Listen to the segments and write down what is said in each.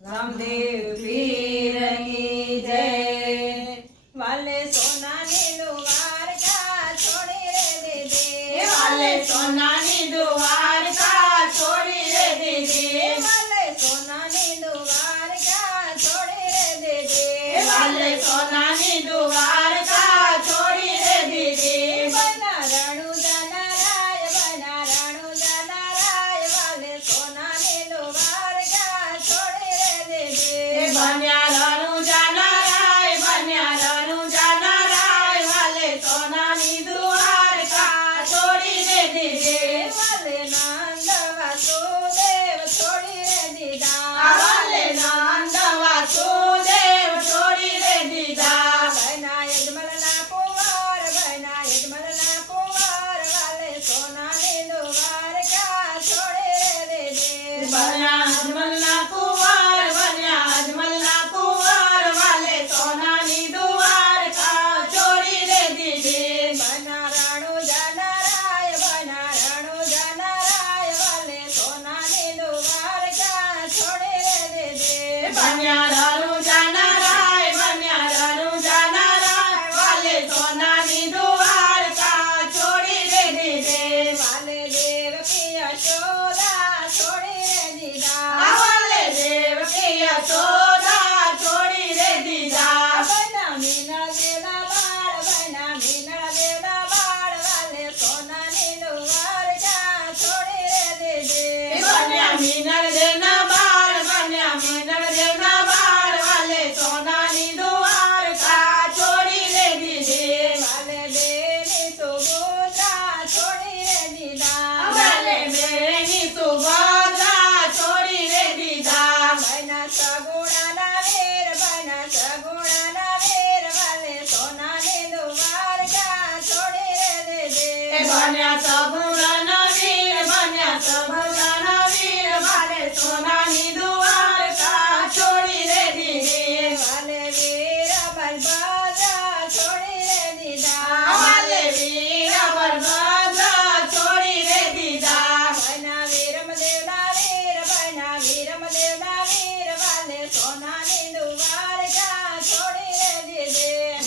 રામદેવ પીરની જય. વાલે સોના ને લુવાર કા છોડી રે દે વાલે સોના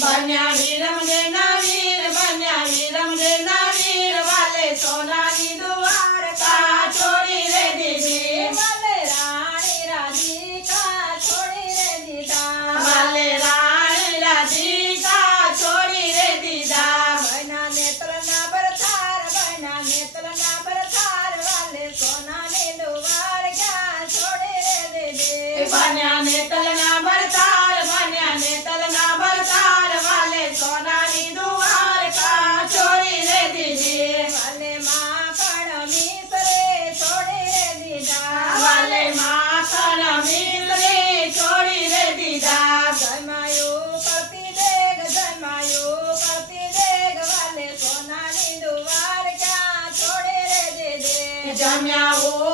Banyak bila mendengar já me arrou.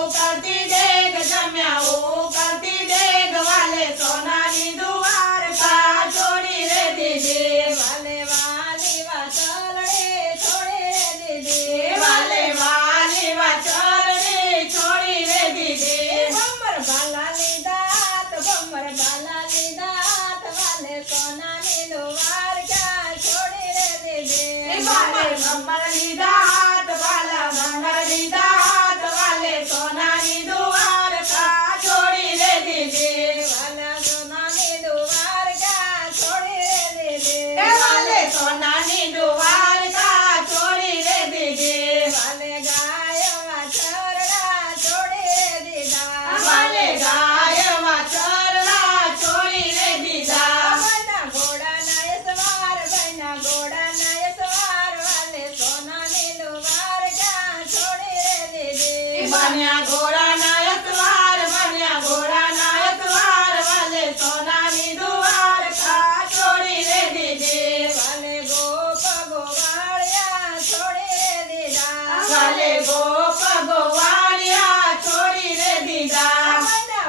બન્યા ઘોડા નાયક વાર બન્યા ઘોડા નાયક વાર વાલે સોનાની દુવાર ખા છોડી રે દીજે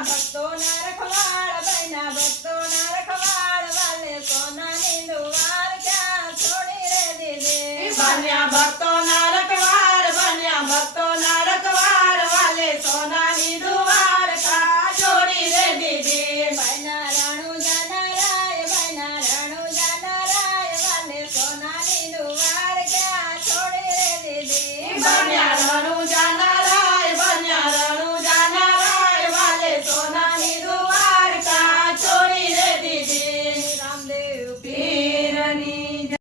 ભક્તો ના રખવાળ બના ભક્તો ના દુવાર ખા છોડી રે દીજે વાલે